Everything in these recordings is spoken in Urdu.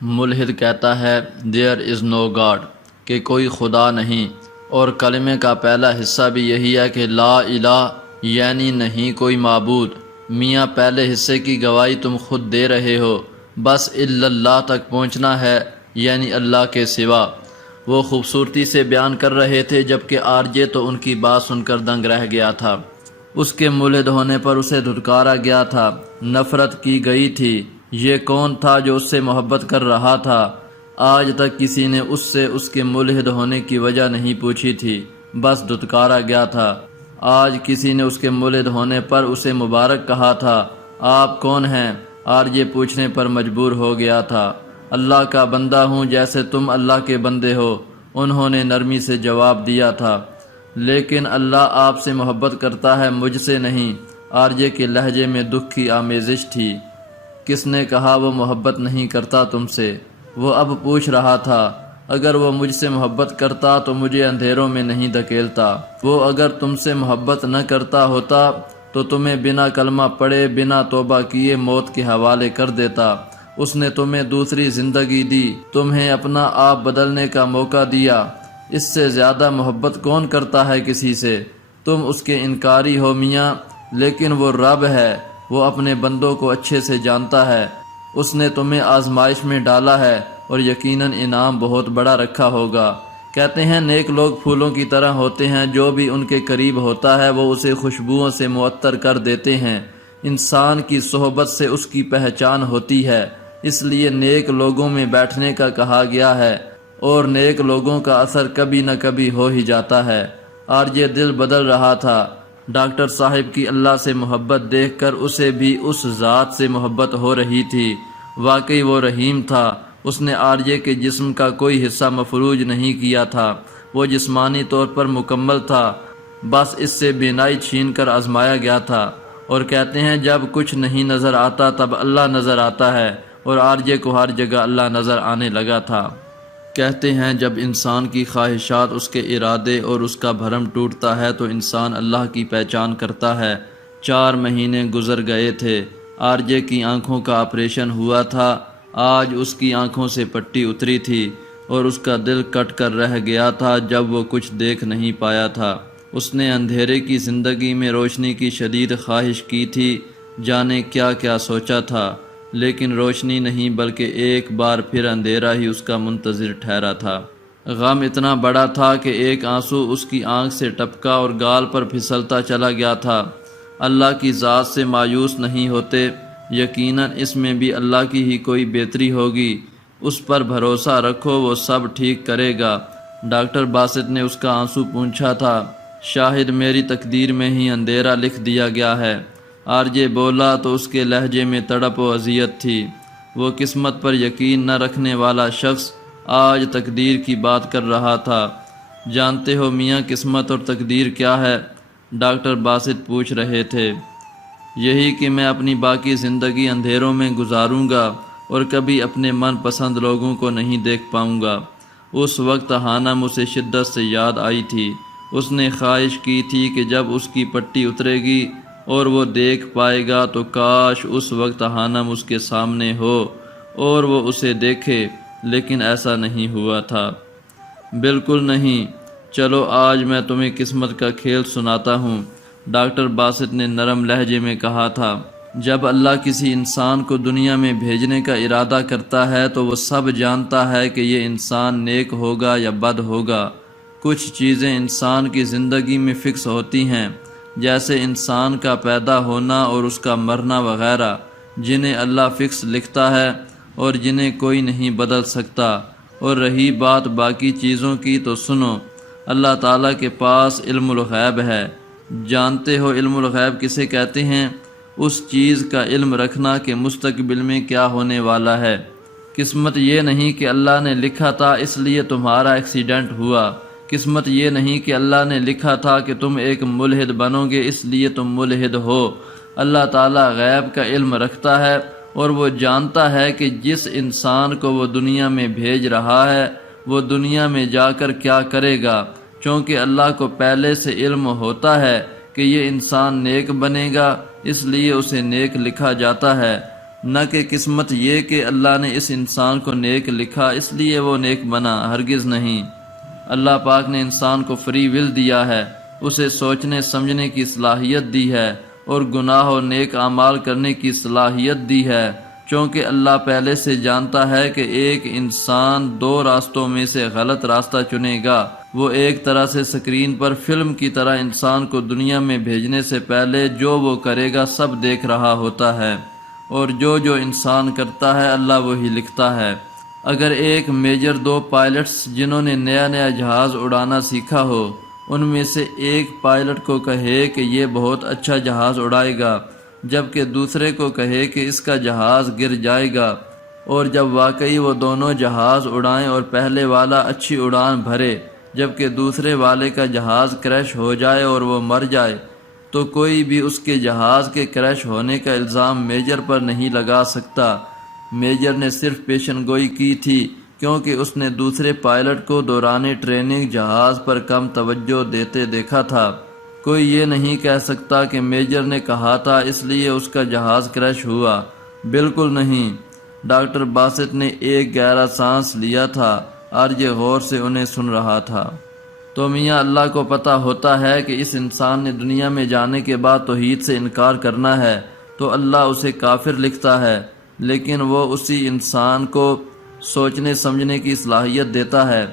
ملحد کہتا ہے دیر از نو گاڈ کہ کوئی خدا نہیں، اور کلمے کا پہلا حصہ بھی یہی ہے کہ لا الہ یعنی نہیں کوئی معبود۔ میاں پہلے حصے کی گواہی تم خود دے رہے ہو، بس الا اللہ تک پہنچنا ہے یعنی اللہ کے سوا۔ وہ خوبصورتی سے بیان کر رہے تھے جبکہ آرجے تو ان کی بات سن کر دنگ رہ گیا تھا۔ اس کے ملحد ہونے پر اسے دھتکارا گیا تھا، نفرت کی گئی تھی۔ یہ کون تھا جو اس سے محبت کر رہا تھا؟ آج تک کسی نے اس سے اس کے ملحد ہونے کی وجہ نہیں پوچھی تھی، بس دھتکارا گیا تھا۔ آج کسی نے اس کے ملحد ہونے پر اسے مبارک کہا تھا۔ آپ کون ہیں؟ آج یہ پوچھنے پر مجبور ہو گیا تھا۔ اللہ کا بندہ ہوں جیسے تم اللہ کے بندے ہو، انہوں نے نرمی سے جواب دیا تھا۔ لیکن اللہ آپ سے محبت کرتا ہے، مجھ سے نہیں۔ آرجے کے لہجے میں دکھ کی آمیزش تھی۔ کس نے کہا وہ محبت نہیں کرتا تم سے؟ وہ اب پوچھ رہا تھا۔ اگر وہ مجھ سے محبت کرتا تو مجھے اندھیروں میں نہیں دھکیلتا۔ وہ اگر تم سے محبت نہ کرتا ہوتا تو تمہیں بنا کلمہ پڑھے، بنا توبہ کیے موت کے حوالے کر دیتا۔ اس نے تمہیں دوسری زندگی دی، تمہیں اپنا آپ بدلنے کا موقع دیا۔ اس سے زیادہ محبت کون کرتا ہے کسی سے؟ تم اس کے انکاری ہو میاں، لیکن وہ رب ہے، وہ اپنے بندوں کو اچھے سے جانتا ہے۔ اس نے تمہیں آزمائش میں ڈالا ہے اور یقیناً انعام بہت بڑا رکھا ہوگا۔ کہتے ہیں نیک لوگ پھولوں کی طرح ہوتے ہیں، جو بھی ان کے قریب ہوتا ہے وہ اسے خوشبوؤں سے معطر کر دیتے ہیں۔ انسان کی صحبت سے اس کی پہچان ہوتی ہے، اس لیے نیک لوگوں میں بیٹھنے کا کہا گیا ہے، اور نیک لوگوں کا اثر کبھی نہ کبھی ہو ہی جاتا ہے۔ آج یہ دل بدل رہا تھا۔ ڈاکٹر صاحب کی اللہ سے محبت دیکھ کر اسے بھی اس ذات سے محبت ہو رہی تھی۔ واقعی وہ رحیم تھا۔ اس نے آرجے کے جسم کا کوئی حصہ مفلوج نہیں کیا تھا، وہ جسمانی طور پر مکمل تھا، بس اس سے بینائی چھین کر آزمایا گیا تھا۔ اور کہتے ہیں جب کچھ نہیں نظر آتا تب اللہ نظر آتا ہے، اور آرجے کو ہر جگہ اللہ نظر آنے لگا تھا۔ کہتے ہیں جب انسان کی خواہشات، اس کے ارادے اور اس کا بھرم ٹوٹتا ہے تو انسان اللہ کی پہچان کرتا ہے۔ 4 مہینے گزر گئے تھے۔ آرجے کی آنکھوں کا آپریشن ہوا تھا۔ آج اس کی آنکھوں سے پٹی اتری تھی اور اس کا دل کٹ کر رہ گیا تھا جب وہ کچھ دیکھ نہیں پایا تھا۔ اس نے اندھیرے کی زندگی میں روشنی کی شدید خواہش کی تھی، جانے کیا کیا سوچا تھا، لیکن روشنی نہیں بلکہ ایک بار پھر اندھیرا ہی اس کا منتظر ٹھہرا تھا۔ غم اتنا بڑا تھا کہ ایک آنسو اس کی آنکھ سے ٹپکا اور گال پر پھسلتا چلا گیا تھا۔ اللہ کی ذات سے مایوس نہیں ہوتے، یقیناً اس میں بھی اللہ کی ہی کوئی بہتری ہوگی۔ اس پر بھروسہ رکھو، وہ سب ٹھیک کرے گا۔ ڈاکٹر باسط نے اس کا آنسو پونچھا تھا۔ شاہد میری تقدیر میں ہی اندھیرا لکھ دیا گیا ہے۔ آرجے بولا تو اس کے لہجے میں تڑپ و اذیت تھی۔ وہ قسمت پر یقین نہ رکھنے والا شخص آج تقدیر کی بات کر رہا تھا۔ جانتے ہو میاں قسمت اور تقدیر کیا ہے؟ ڈاکٹر باسط پوچھ رہے تھے۔ یہی کہ میں اپنی باقی زندگی اندھیروں میں گزاروں گا اور کبھی اپنے من پسند لوگوں کو نہیں دیکھ پاؤں گا۔ اس وقت ہانم اسے شدت سے یاد آئی تھی۔ اس نے خواہش کی تھی کہ جب اس کی پٹی اترے گی اور وہ دیکھ پائے گا تو کاش اس وقت ہانم اس کے سامنے ہو اور وہ اسے دیکھے، لیکن ایسا نہیں ہوا تھا۔ بالکل نہیں۔ چلو آج میں تمہیں قسمت کا کھیل سناتا ہوں، ڈاکٹر باسط نے نرم لہجے میں کہا تھا۔ جب اللہ کسی انسان کو دنیا میں بھیجنے کا ارادہ کرتا ہے تو وہ سب جانتا ہے کہ یہ انسان نیک ہوگا یا بد ہوگا۔ کچھ چیزیں انسان کی زندگی میں فکس ہوتی ہیں، جیسے انسان کا پیدا ہونا اور اس کا مرنا وغیرہ، جنہیں اللہ فکس لکھتا ہے اور جنہیں کوئی نہیں بدل سکتا۔ اور رہی بات باقی چیزوں کی تو سنو، اللہ تعالیٰ کے پاس علم الغیب ہے۔ جانتے ہو علم الغیب کسے کہتے ہیں؟ اس چیز کا علم رکھنا کہ مستقبل میں کیا ہونے والا ہے۔ قسمت یہ نہیں کہ اللہ نے لکھا تھا اس لیے تمہارا ایکسیڈنٹ ہوا۔ قسمت یہ نہیں کہ اللہ نے لکھا تھا کہ تم ایک ملحد بنو گے اس لیے تم ملحد ہو۔ اللہ تعالیٰ غیب کا علم رکھتا ہے اور وہ جانتا ہے کہ جس انسان کو وہ دنیا میں بھیج رہا ہے وہ دنیا میں جا کر کیا کرے گا، چونکہ اللہ کو پہلے سے علم ہوتا ہے کہ یہ انسان نیک بنے گا، اس لیے اسے نیک لکھا جاتا ہے۔ نہ کہ قسمت یہ کہ اللہ نے اس انسان کو نیک لکھا اس لیے وہ نیک بنا، ہرگز نہیں۔ اللہ پاک نے انسان کو فری ول دیا ہے، اسے سوچنے سمجھنے کی صلاحیت دی ہے اور گناہ اور نیک اعمال کرنے کی صلاحیت دی ہے، چونکہ اللہ پہلے سے جانتا ہے کہ ایک انسان دو راستوں میں سے غلط راستہ چنے گا۔ وہ ایک طرح سے اسکرین پر فلم کی طرح انسان کو دنیا میں بھیجنے سے پہلے جو وہ کرے گا سب دیکھ رہا ہوتا ہے، اور جو انسان کرتا ہے اللہ وہی لکھتا ہے۔ اگر ایک میجر دو پائلٹس جنہوں نے نیا جہاز اڑانا سیکھا ہو، ان میں سے ایک پائلٹ کو کہے کہ یہ بہت اچھا جہاز اڑائے گا، جبکہ دوسرے کو کہے کہ اس کا جہاز گر جائے گا، اور جب واقعی وہ دونوں جہاز اڑائیں اور پہلے والا اچھی اڑان بھرے جبکہ دوسرے والے کا جہاز کریش ہو جائے اور وہ مر جائے، تو کوئی بھی اس کے جہاز کے کریش ہونے کا الزام میجر پر نہیں لگا سکتا۔ میجر نے صرف پیشن گوئی کی تھی کیونکہ اس نے دوسرے پائلٹ کو دوران ٹریننگ جہاز پر کم توجہ دیتے دیکھا تھا۔ کوئی یہ نہیں کہہ سکتا کہ میجر نے کہا تھا اس لیے اس کا جہاز کریش ہوا، بالکل نہیں۔ ڈاکٹر باسط نے ایک گہرا سانس لیا تھا، آرجے غور سے انہیں سن رہا تھا۔ تو میاں اللہ کو پتہ ہوتا ہے کہ اس انسان نے دنیا میں جانے کے بعد توحید سے انکار کرنا ہے، تو اللہ اسے کافر لکھتا ہے، لیکن وہ اسی انسان کو سوچنے سمجھنے کی صلاحیت دیتا ہے۔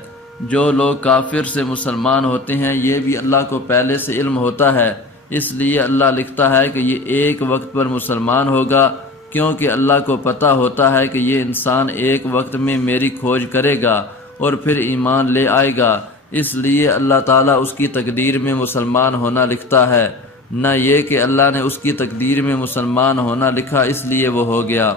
جو لوگ کافر سے مسلمان ہوتے ہیں یہ بھی اللہ کو پہلے سے علم ہوتا ہے، اس لیے اللہ لکھتا ہے کہ یہ ایک وقت پر مسلمان ہوگا، کیونکہ اللہ کو پتہ ہوتا ہے کہ یہ انسان ایک وقت میں میری کھوج کرے گا اور پھر ایمان لے آئے گا، اس لیے اللہ تعالیٰ اس کی تقدیر میں مسلمان ہونا لکھتا ہے، نہ یہ کہ اللہ نے اس کی تقدیر میں مسلمان ہونا لکھا اس لیے وہ ہو گیا۔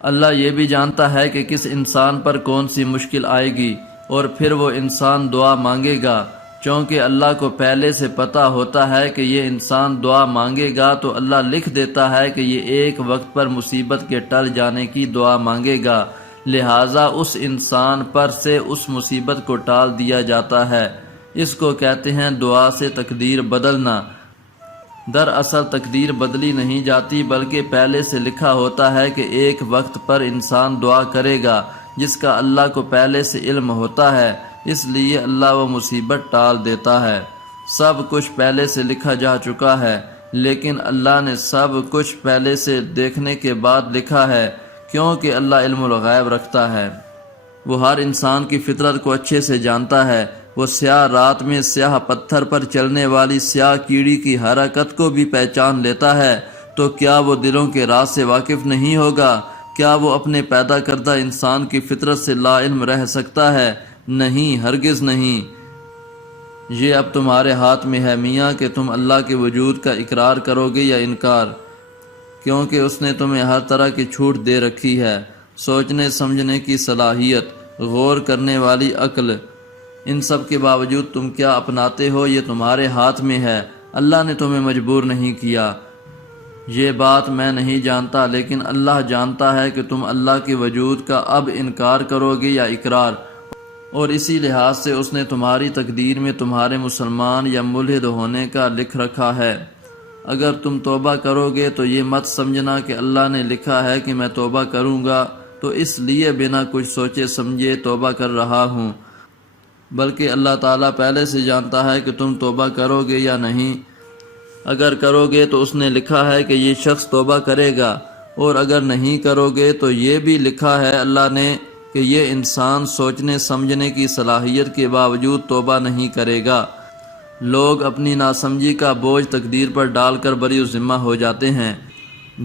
اللہ یہ بھی جانتا ہے کہ کس انسان پر کون سی مشکل آئے گی اور پھر وہ انسان دعا مانگے گا، چونکہ اللہ کو پہلے سے پتہ ہوتا ہے کہ یہ انسان دعا مانگے گا، تو اللہ لکھ دیتا ہے کہ یہ ایک وقت پر مصیبت کے ٹل جانے کی دعا مانگے گا، لہٰذا اس انسان پر سے اس مصیبت کو ٹال دیا جاتا ہے۔ اس کو کہتے ہیں دعا سے تقدیر بدلنا۔ دراصل تقدیر بدلی نہیں جاتی بلکہ پہلے سے لکھا ہوتا ہے کہ ایک وقت پر انسان دعا کرے گا جس کا اللہ کو پہلے سے علم ہوتا ہے، اس لیے اللہ وہ مصیبت ٹال دیتا ہے۔ سب کچھ پہلے سے لکھا جا چکا ہے، لیکن اللہ نے سب کچھ پہلے سے دیکھنے کے بعد لکھا ہے، کیونکہ اللہ علم الغیب رکھتا ہے۔ وہ ہر انسان کی فطرت کو اچھے سے جانتا ہے۔ وہ سیاہ رات میں سیاہ پتھر پر چلنے والی سیاہ کیڑی کی حرکت کو بھی پہچان لیتا ہے، تو کیا وہ دلوں کے راز سے واقف نہیں ہوگا؟ کیا وہ اپنے پیدا کردہ انسان کی فطرت سے لا علم رہ سکتا ہے؟ نہیں، ہرگز نہیں۔ یہ اب تمہارے ہاتھ میں ہے میاں کہ تم اللہ کے وجود کا اقرار کرو گے یا انکار، کیونکہ اس نے تمہیں ہر طرح کی چھوٹ دے رکھی ہے، سوچنے سمجھنے کی صلاحیت، غور کرنے والی عقل۔ ان سب کے باوجود تم کیا اپناتے ہو یہ تمہارے ہاتھ میں ہے، اللہ نے تمہیں مجبور نہیں کیا۔ یہ بات میں نہیں جانتا، لیکن اللہ جانتا ہے کہ تم اللہ کے وجود کا اب انکار کرو گے یا اقرار، اور اسی لحاظ سے اس نے تمہاری تقدیر میں تمہارے مسلمان یا ملحد ہونے کا لکھ رکھا ہے۔ اگر تم توبہ کرو گے تو یہ مت سمجھنا کہ اللہ نے لکھا ہے کہ میں توبہ کروں گا تو اس لیے بنا کچھ سوچے سمجھے توبہ کر رہا ہوں، بلکہ اللہ تعالیٰ پہلے سے جانتا ہے کہ تم توبہ کرو گے یا نہیں۔ اگر کرو گے تو اس نے لکھا ہے کہ یہ شخص توبہ کرے گا، اور اگر نہیں کرو گے تو یہ بھی لکھا ہے اللہ نے کہ یہ انسان سوچنے سمجھنے کی صلاحیت کے باوجود توبہ نہیں کرے گا۔ لوگ اپنی ناسمجھی کا بوجھ تقدیر پر ڈال کر بری ذمہ ہو جاتے ہیں،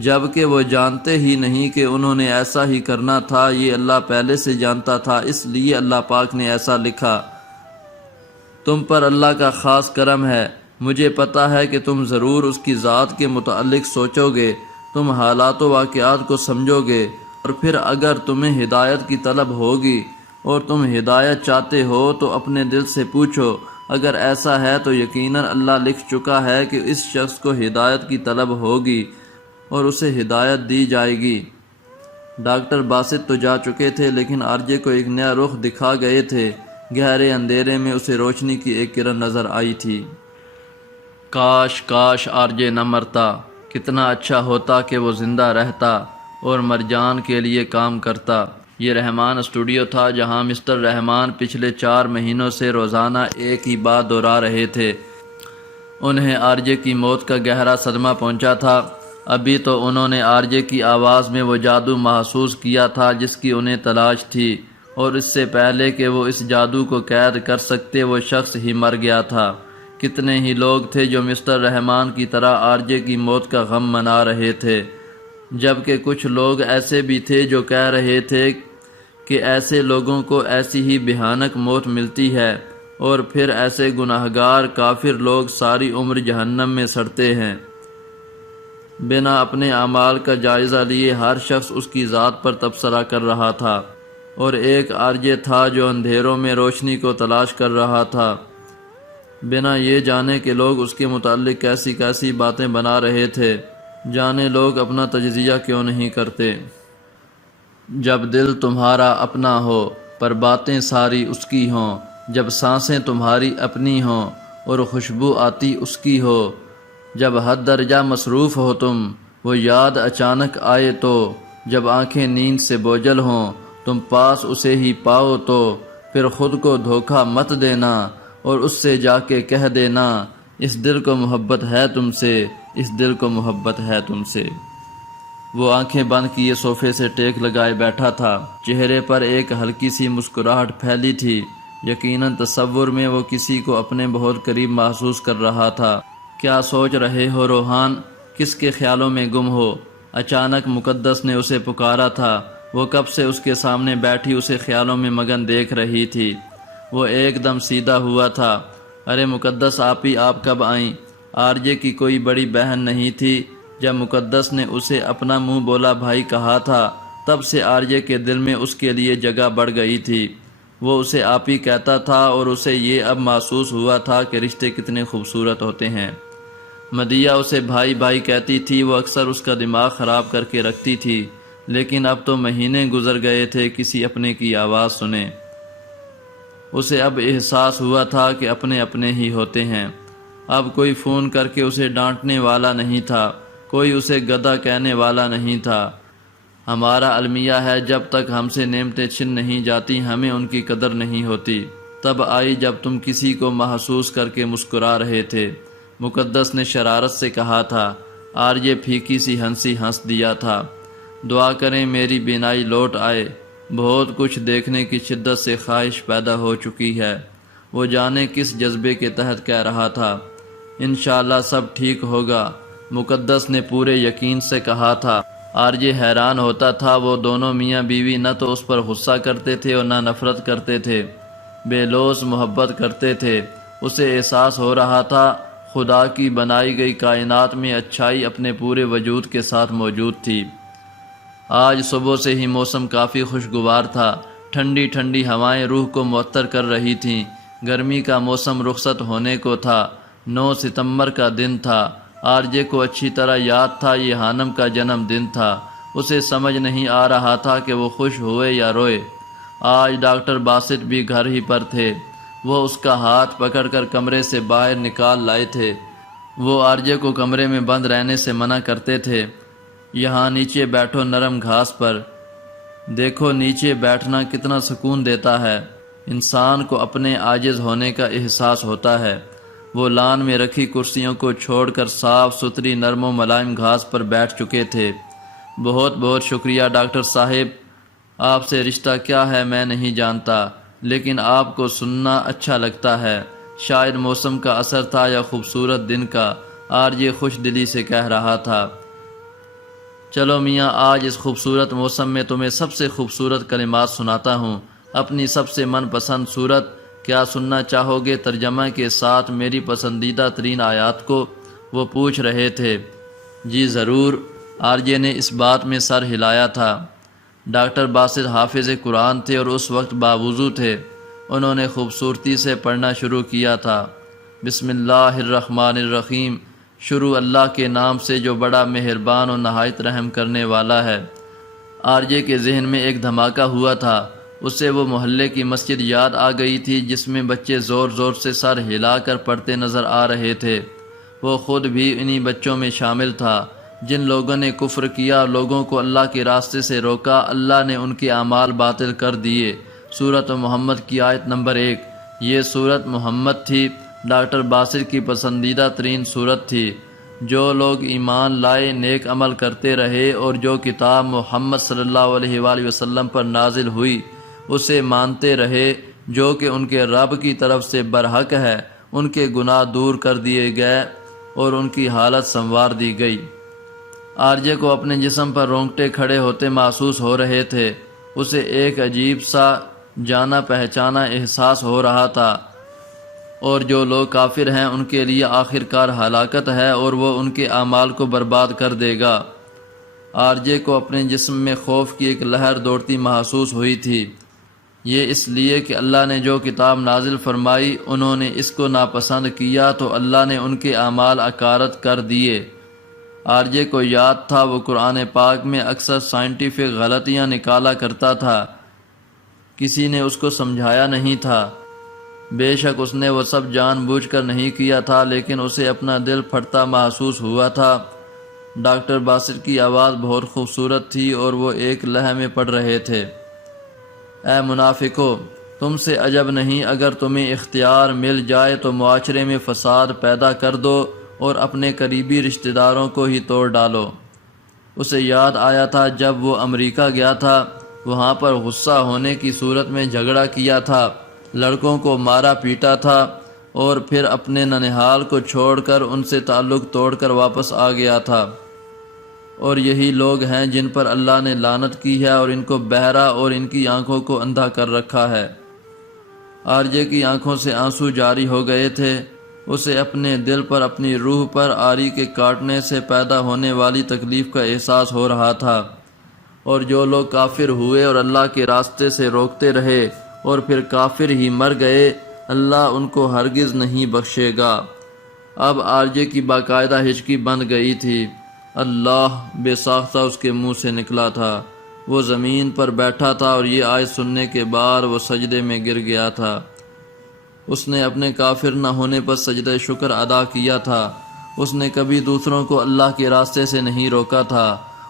جبکہ وہ جانتے ہی نہیں کہ انہوں نے ایسا ہی کرنا تھا۔ یہ اللہ پہلے سے جانتا تھا، اس لیے اللہ پاک نے ایسا لکھا۔ تم پر اللہ کا خاص کرم ہے، مجھے پتہ ہے کہ تم ضرور اس کی ذات کے متعلق سوچو گے، تم حالات و واقعات کو سمجھو گے، اور پھر اگر تمہیں ہدایت کی طلب ہوگی اور تم ہدایت چاہتے ہو تو اپنے دل سے پوچھو۔ اگر ایسا ہے تو یقیناً اللہ لکھ چکا ہے کہ اس شخص کو ہدایت کی طلب ہوگی اور اسے ہدایت دی جائے گی۔ ڈاکٹر باسط تو جا چکے تھے، لیکن آرجے کو ایک نیا رخ دکھا گئے تھے۔ گہرے اندھیرے میں اسے روشنی کی ایک کرن نظر آئی تھی۔ کاش آرجے نہ مرتا، کتنا اچھا ہوتا کہ وہ زندہ رہتا اور مرجان کے لیے کام کرتا۔ یہ رحمان اسٹوڈیو تھا جہاں مسٹر رحمان پچھلے 4 مہینوں سے روزانہ ایک ہی بات دہرا رہے تھے۔ انہیں آر جے کی موت کا گہرا صدمہ پہنچا تھا۔ ابھی تو انہوں نے آر جے کی آواز میں وہ جادو محسوس کیا تھا جس کی انہیں تلاش تھی، اور اس سے پہلے کہ وہ اس جادو کو قید کر سکتے وہ شخص ہی مر گیا تھا۔ کتنے ہی لوگ تھے جو مسٹر رحمان کی طرح آر جے کی موت کا غم منا رہے تھے، جبکہ کچھ لوگ ایسے بھی تھے جو کہہ رہے تھے کہ ایسے لوگوں کو ایسی ہی بھیانک موت ملتی ہے، اور پھر ایسے گناہگار کافر لوگ ساری عمر جہنم میں سڑتے ہیں۔ بنا اپنے اعمال کا جائزہ لیے ہر شخص اس کی ذات پر تبصرہ کر رہا تھا، اور ایک آر جے تھا جو اندھیروں میں روشنی کو تلاش کر رہا تھا، بنا یہ جانے کہ لوگ اس کے متعلق کیسی کیسی باتیں بنا رہے تھے۔ جانے لوگ اپنا تجزیہ کیوں نہیں کرتے۔ جب دل تمہارا اپنا ہو پر باتیں ساری اس کی ہوں، جب سانسیں تمہاری اپنی ہوں اور خوشبو آتی اس کی ہو، جب حد درجہ مصروف ہو تم وہ یاد اچانک آئے تو، جب آنکھیں نیند سے بوجھل ہوں تم پاس اسے ہی پاؤ تو، پھر خود کو دھوکہ مت دینا اور اس سے جا کے کہہ دینا اس دل کو محبت ہے تم سے، اس دل کو محبت ہے تم سے۔ وہ آنکھیں بند کیے صوفے سے ٹیک لگائے بیٹھا تھا، چہرے پر ایک ہلکی سی مسکراہٹ پھیلی تھی۔ یقیناً تصور میں وہ کسی کو اپنے بہت قریب محسوس کر رہا تھا۔ کیا سوچ رہے ہو روحان؟ کس کے خیالوں میں گم ہو؟ اچانک مقدس نے اسے پکارا تھا۔ وہ کب سے اس کے سامنے بیٹھی اسے خیالوں میں مگن دیکھ رہی تھی۔ وہ ایک دم سیدھا ہوا تھا۔ ارے مقدس آپی، آپ کب آئیں؟ آر جے کی کوئی بڑی بہن نہیں تھی؟ جب مقدس نے اسے اپنا منہ بولا بھائی کہا تھا، تب سے آر جے کے دل میں اس کے لیے جگہ بڑھ گئی تھی۔ وہ اسے آپی کہتا تھا اور اسے یہ اب محسوس ہوا تھا کہ رشتے کتنے خوبصورت ہوتے ہیں۔ مدیہ اسے بھائی بھائی کہتی تھی۔ وہ اکثر اس کا دماغ خراب کر کے رکھتی تھی، لیکن اب تو مہینے گزر گئے تھے کسی اپنے کی آواز سنے۔ اسے اب احساس ہوا تھا کہ اپنے اپنے ہی ہوتے ہیں۔ اب کوئی فون کر کے اسے ڈانٹنے والا نہیں تھا، کوئی اسے گدھا کہنے والا نہیں تھا۔ ہمارا المیہ ہے جب تک ہم سے نعمتیں چھن نہیں جاتی ہمیں ان کی قدر نہیں ہوتی۔ تب آئی جب تم کسی کو محسوس کر کے مسکرا رہے تھے، مقدس نے شرارت سے کہا تھا۔ آر یہ پھیکی سی ہنسی ہنس دیا تھا۔ دعا کریں میری بینائی لوٹ آئے، بہت کچھ دیکھنے کی شدت سے خواہش پیدا ہو چکی ہے۔ وہ جانے کس جذبے کے تحت کہہ رہا تھا۔ انشاءاللہ سب ٹھیک ہوگا، مقدس نے پورے یقین سے کہا تھا۔ آر جے حیران ہوتا تھا۔ وہ دونوں میاں بیوی نہ تو اس پر غصہ کرتے تھے اور نہ نفرت کرتے تھے، بے لوث محبت کرتے تھے۔ اسے احساس ہو رہا تھا خدا کی بنائی گئی کائنات میں اچھائی اپنے پورے وجود کے ساتھ موجود تھی۔ آج صبح سے ہی موسم کافی خوشگوار تھا۔ ٹھنڈی ٹھنڈی ہوائیں روح کو معطر کر رہی تھیں۔ گرمی کا موسم رخصت ہونے کو تھا۔ 9 ستمبر کا دن تھا۔ آر جے کو اچھی طرح یاد تھا یہ ہانم کا جنم دن تھا۔ اسے سمجھ نہیں آ رہا تھا کہ وہ خوش ہوئے یا روئے۔ آج ڈاکٹر باسط بھی گھر ہی پر تھے۔ وہ اس کا ہاتھ پکڑ کر کمرے سے باہر نکال لائے تھے۔ وہ آر جے کو کمرے میں بند رہنے سے منع کرتے تھے۔ یہاں نیچے بیٹھو نرم گھاس پر، دیکھو نیچے بیٹھنا کتنا سکون دیتا ہے۔ انسان کو اپنے عاجز ہونے کا احساس ہوتا ہے۔ وہ لان میں رکھی کرسیوں کو چھوڑ کر صاف ستھری نرم و ملائم گھاس پر بیٹھ چکے تھے۔ بہت بہت شکریہ ڈاکٹر صاحب، آپ سے رشتہ کیا ہے میں نہیں جانتا، لیکن آپ کو سننا اچھا لگتا ہے۔ شاید موسم کا اثر تھا یا خوبصورت دن کا، آر یہ خوش دلی سے کہہ رہا تھا۔ چلو میاں، آج اس خوبصورت موسم میں تمہیں سب سے خوبصورت کلمات سناتا ہوں، اپنی سب سے من پسند صورت۔ کیا سننا چاہو گے ترجمہ کے ساتھ میری پسندیدہ ترین آیات کو؟ وہ پوچھ رہے تھے۔ جی ضرور، آر جے نے اس بات میں سر ہلایا تھا۔ ڈاکٹر باسط حافظ قرآن تھے اور اس وقت باوضو تھے۔ انہوں نے خوبصورتی سے پڑھنا شروع کیا تھا۔ بسم اللہ الرحمن الرحیم، شروع اللہ کے نام سے جو بڑا مہربان و نہایت رحم کرنے والا ہے۔ آر جے کے ذہن میں ایک دھماکہ ہوا تھا۔ اسے وہ محلے کی مسجد یاد آ گئی تھی جس میں بچے زور زور سے سر ہلا کر پڑھتے نظر آ رہے تھے۔ وہ خود بھی انہی بچوں میں شامل تھا۔ جن لوگوں نے کفر کیا اور لوگوں کو اللہ کے راستے سے روکا، اللہ نے ان کے اعمال باطل کر دیے۔ سورۃ محمد کی آیت نمبر 1۔ یہ سورۃ محمد تھی، ڈاکٹر باسط کی پسندیدہ ترین سورت تھی۔ جو لوگ ایمان لائے، نیک عمل کرتے رہے اور جو کتاب محمد صلی اللہ علیہ وآلہ وسلم پر نازل ہوئی اسے مانتے رہے، جو کہ ان کے رب کی طرف سے برحق ہے، ان کے گناہ دور کر دیے گئے اور ان کی حالت سنوار دی گئی۔ آرجے کو اپنے جسم پر رونگٹے کھڑے ہوتے محسوس ہو رہے تھے۔ اسے ایک عجیب سا جانا پہچانا احساس ہو رہا تھا، اور جو لوگ کافر ہیں ان کے لیے آخر کار ہلاکت ہے اور وہ ان کے اعمال کو برباد کر دے گا۔ آرجے کو اپنے جسم میں خوف کی ایک لہر دوڑتی محسوس ہوئی تھی۔ یہ اس لیے کہ اللہ نے جو کتاب نازل فرمائی انہوں نے اس کو ناپسند کیا تو اللہ نے ان کے اعمال اکارت کر دیے۔ آرجے کو یاد تھا وہ قرآن پاک میں اکثر سائنٹیفک غلطیاں نکالا کرتا تھا، کسی نے اس کو سمجھایا نہیں تھا۔ بے شک اس نے وہ سب جان بوجھ کر نہیں کیا تھا، لیکن اسے اپنا دل پھٹتا محسوس ہوا تھا۔ ڈاکٹر باسط کی آواز بہت خوبصورت تھی اور وہ ایک لہجے میں پڑھ رہے تھے۔ اے منافقو، تم سے عجب نہیں اگر تمہیں اختیار مل جائے تو معاشرے میں فساد پیدا کر دو اور اپنے قریبی رشتہ داروں کو ہی توڑ ڈالو۔ اسے یاد آیا تھا جب وہ امریکہ گیا تھا، وہاں پر غصہ ہونے کی صورت میں جھگڑا کیا تھا، لڑکوں کو مارا پیٹا تھا اور پھر اپنے ننھال کو چھوڑ کر ان سے تعلق توڑ کر واپس آ گیا تھا۔ اور یہی لوگ ہیں جن پر اللہ نے لعنت کی ہے اور ان کو بہرا اور ان کی آنکھوں کو اندھا کر رکھا ہے۔ آرجے کی آنکھوں سے آنسو جاری ہو گئے تھے۔ اسے اپنے دل پر، اپنی روح پر آری کے کاٹنے سے پیدا ہونے والی تکلیف کا احساس ہو رہا تھا، اور جو لوگ کافر ہوئے اور اللہ کے راستے سے روکتے رہے اور پھر کافر ہی مر گئے، اللہ ان کو ہرگز نہیں بخشے گا۔ اب آرجے کی باقاعدہ ہچکی بند گئی تھی۔ اللہ بے ساختہ اس کے منہ سے نکلا تھا۔ وہ زمین پر بیٹھا تھا اور یہ آیت سننے کے بعد وہ سجدے میں گر گیا تھا۔ اس نے اپنے کافر نہ ہونے پر سجدہ شکر ادا کیا تھا۔ اس نے کبھی دوسروں کو اللہ کے راستے سے نہیں روکا تھا۔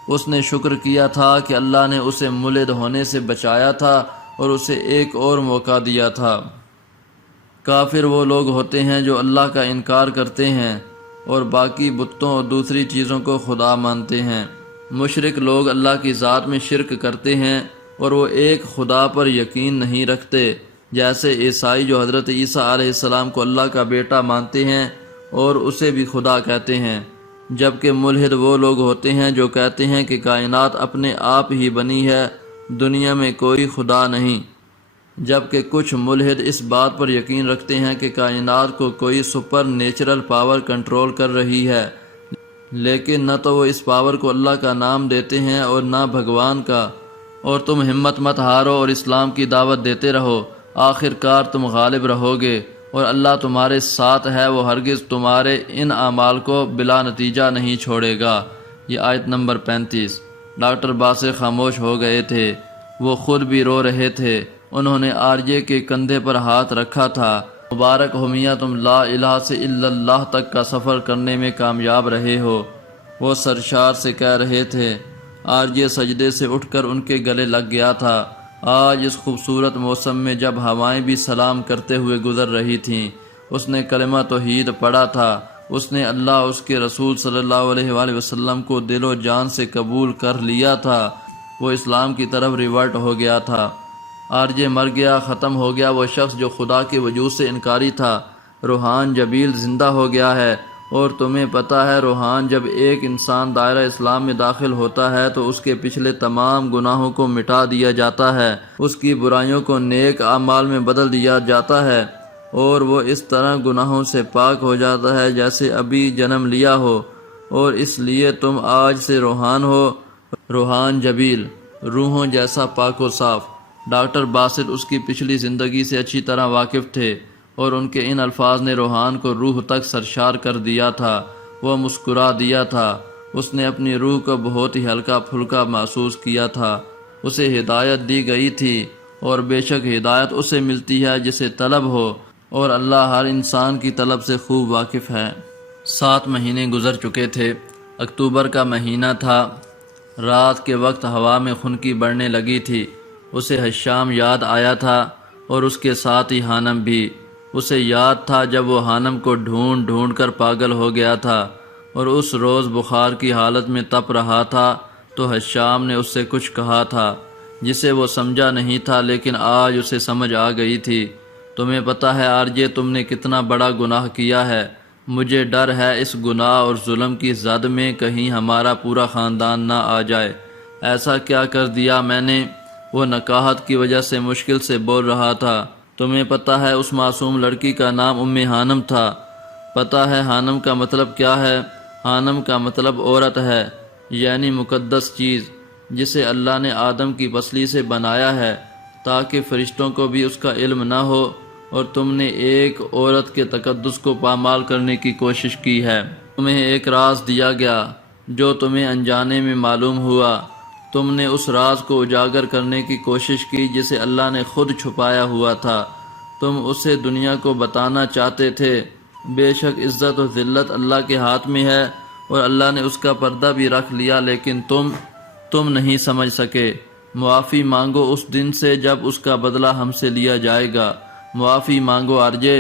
اس نے شکر کیا تھا کہ اللہ نے اسے ملد ہونے سے بچایا تھا اور اسے ایک اور موقع دیا تھا۔ کافر وہ لوگ ہوتے ہیں جو اللہ کا انکار کرتے ہیں اور باقی بتوں اور دوسری چیزوں کو خدا مانتے ہیں۔ مشرک لوگ اللہ کی ذات میں شرک کرتے ہیں اور وہ ایک خدا پر یقین نہیں رکھتے، جیسے عیسائی جو حضرت عیسیٰ علیہ السلام کو اللہ کا بیٹا مانتے ہیں اور اسے بھی خدا کہتے ہیں، جبکہ ملحد وہ لوگ ہوتے ہیں جو کہتے ہیں کہ کائنات اپنے آپ ہی بنی ہے، دنیا میں کوئی خدا نہیں، جبکہ کچھ ملحد اس بات پر یقین رکھتے ہیں کہ کائنات کو کوئی سپر نیچرل پاور کنٹرول کر رہی ہے، لیکن نہ تو وہ اس پاور کو اللہ کا نام دیتے ہیں اور نہ بھگوان کا۔ اور تم ہمت مت ہارو اور اسلام کی دعوت دیتے رہو، آخر کار تم غالب رہو گے اور اللہ تمہارے ساتھ ہے، وہ ہرگز تمہارے ان اعمال کو بلا نتیجہ نہیں چھوڑے گا۔ یہ آیت نمبر 35۔ ڈاکٹر باسط خاموش ہو گئے تھے، وہ خود بھی رو رہے تھے۔ انہوں نے آرجے کے کندھے پر ہاتھ رکھا تھا۔ مبارک ہو میاں، تم لا الہ سے الا اللہ تک کا سفر کرنے میں کامیاب رہے ہو، وہ سرشار سے کہہ رہے تھے۔ آرجے سجدے سے اٹھ کر ان کے گلے لگ گیا تھا۔ آج اس خوبصورت موسم میں جب ہوائیں بھی سلام کرتے ہوئے گزر رہی تھیں، اس نے کلمہ توحید پڑھا تھا۔ اس نے اللہ، اس کے رسول صلی اللہ علیہ وآلہ وسلم کو دل و جان سے قبول کر لیا تھا۔ وہ اسلام کی طرف ریورٹ ہو گیا تھا۔ آرجے مر گیا، ختم ہو گیا وہ شخص جو خدا کے وجود سے انکاری تھا۔ روحان جبیل زندہ ہو گیا ہے، اور تمہیں پتہ ہے روحان جب ایک انسان دائرہ اسلام میں داخل ہوتا ہے تو اس کے پچھلے تمام گناہوں کو مٹا دیا جاتا ہے، اس کی برائیوں کو نیک اعمال میں بدل دیا جاتا ہے، اور وہ اس طرح گناہوں سے پاک ہو جاتا ہے جیسے ابھی جنم لیا ہو۔ اور اس لیے تم آج سے روحان ہو، روحان جبیل، روحوں جیسا پاک و صاف۔ ڈاکٹر باسط اس کی پچھلی زندگی سے اچھی طرح واقف تھے، اور ان کے ان الفاظ نے روحان کو روح تک سرشار کر دیا تھا۔ وہ مسکرا دیا تھا۔ اس نے اپنی روح کو بہت ہی ہلکا پھلکا محسوس کیا تھا۔ اسے ہدایت دی گئی تھی، اور بے شک ہدایت اسے ملتی ہے جسے طلب ہو، اور اللہ ہر انسان کی طلب سے خوب واقف ہے۔ 7 مہینے گزر چکے تھے۔ اکتوبر کا مہینہ تھا۔ رات کے وقت ہوا میں خنکی بڑھنے لگی تھی۔ اسے حشام یاد آیا تھا اور اس کے ساتھ ہی حانم بھی۔ اسے یاد تھا جب وہ حانم کو ڈھونڈ ڈھونڈ کر پاگل ہو گیا تھا اور اس روز بخار کی حالت میں تپ رہا تھا تو حشام نے اس سے کچھ کہا تھا جسے وہ سمجھا نہیں تھا، لیکن آج اسے سمجھ آ گئی تھی۔ تمہیں پتہ ہے آرجے تم نے کتنا بڑا گناہ کیا ہے۔ مجھے ڈر ہے اس گناہ اور ظلم کی زد میں کہیں ہمارا پورا خاندان نہ آ جائے۔ ایسا کیا کر دیا میں نے؟ وہ نکاحت کی وجہ سے مشکل سے بول رہا تھا۔ تمہیں پتہ ہے اس معصوم لڑکی کا نام حانم تھا۔ پتہ ہے حانم کا مطلب کیا ہے؟ حانم کا مطلب عورت ہے، یعنی مقدس چیز جسے اللہ نے آدم کی پسلی سے بنایا ہے تاکہ فرشتوں کو بھی اس کا علم نہ ہو، اور تم نے ایک عورت کے تقدس کو پامال کرنے کی کوشش کی ہے۔ تمہیں ایک راز دیا گیا جو تمہیں انجانے میں معلوم ہوا۔ تم نے اس راز کو اجاگر کرنے کی کوشش کی جسے اللہ نے خود چھپایا ہوا تھا۔ تم اسے دنیا کو بتانا چاہتے تھے۔ بے شک عزت و ذلت اللہ کے ہاتھ میں ہے اور اللہ نے اس کا پردہ بھی رکھ لیا، لیکن تم نہیں سمجھ سکے۔ معافی مانگو اس دن سے جب اس کا بدلہ ہم سے لیا جائے گا۔ معافی مانگو آرجے۔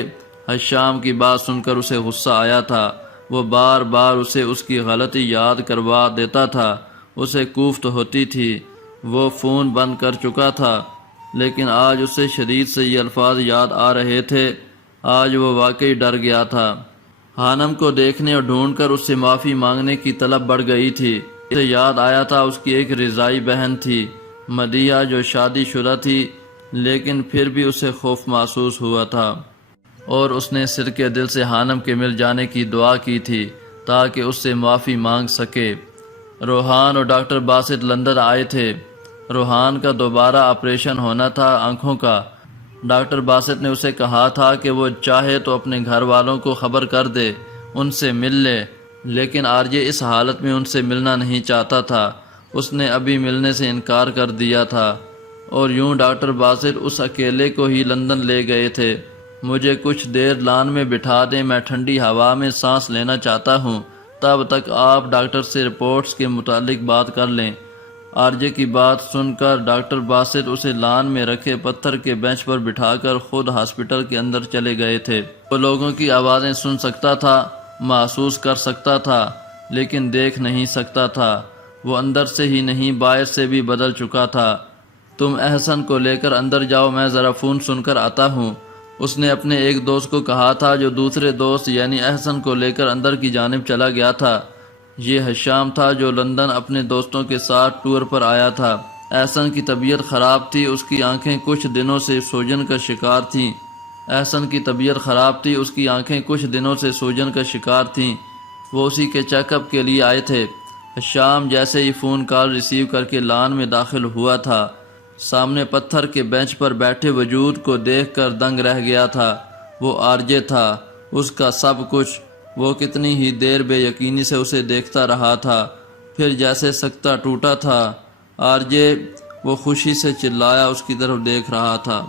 حشام کی بات سن کر اسے غصہ آیا تھا۔ وہ بار بار اسے اس کی غلطی یاد کروا دیتا تھا۔ اسے کوفت ہوتی تھی۔ وہ فون بند کر چکا تھا، لیکن آج اسے شدید سے یہ الفاظ یاد آ رہے تھے۔ آج وہ واقعی ڈر گیا تھا۔ حانم کو دیکھنے اور ڈھونڈ کر اس سے معافی مانگنے کی طلب بڑھ گئی تھی۔ اسے یاد آیا تھا اس کی ایک رضائی بہن تھی، مدیحہ، جو شادی شدہ تھی، لیکن پھر بھی اسے خوف محسوس ہوا تھا اور اس نے سر کے دل سے حانم کے مل جانے کی دعا کی تھی تاکہ اس سے معافی مانگ سکے۔ روحان اور ڈاکٹر باسط لندن آئے تھے۔ روحان کا دوبارہ آپریشن ہونا تھا آنکھوں کا۔ ڈاکٹر باسط نے اسے کہا تھا کہ وہ چاہے تو اپنے گھر والوں کو خبر کر دے، ان سے مل لے، لیکن آرجے اس حالت میں ان سے ملنا نہیں چاہتا تھا۔ اس نے ابھی ملنے سے انکار کر دیا تھا اور یوں ڈاکٹر باسط اس اکیلے کو ہی لندن لے گئے تھے۔ مجھے کچھ دیر لان میں بٹھا دیں، میں ٹھنڈی ہوا میں سانس لینا چاہتا ہوں، تب تک آپ ڈاکٹر سے رپورٹس کے متعلق بات کر لیں۔ آرجے کی بات سن کر ڈاکٹر باسط اسے لان میں رکھے پتھر کے بینچ پر بٹھا کر خود ہاسپٹل کے اندر چلے گئے تھے۔ وہ لوگوں کی آوازیں سن سکتا تھا، محسوس کر سکتا تھا، لیکن دیکھ نہیں سکتا تھا۔ وہ اندر سے ہی نہیں باہر سے بھی بدل چکا تھا۔ تم احسن کو لے کر اندر جاؤ، میں ذرا فون سن کر آتا ہوں، اس نے اپنے ایک دوست کو کہا تھا جو دوسرے دوست یعنی احسن کو لے کر اندر کی جانب چلا گیا تھا۔ یہ حشام تھا جو لندن اپنے دوستوں کے ساتھ ٹور پر آیا تھا۔ احسن کی طبیعت خراب تھی، اس کی آنکھیں کچھ دنوں سے سوجن کا شکار تھیں۔ وہ اسی کے چیک اپ کے لیے آئے تھے۔ حشام جیسے ہی فون کال ریسیو کر کے لان میں داخل ہوا تھا، سامنے پتھر کے بینچ پر بیٹھے وجود کو دیکھ کر دنگ رہ گیا تھا۔ وہ آرجے تھا، اس کا سب کچھ۔ وہ کتنی ہی دیر بے یقینی سے اسے دیکھتا رہا تھا، پھر جیسے سکتہ ٹوٹا تھا۔ آرجے، وہ خوشی سے چلایا، اس کی طرف دیکھ رہا تھا۔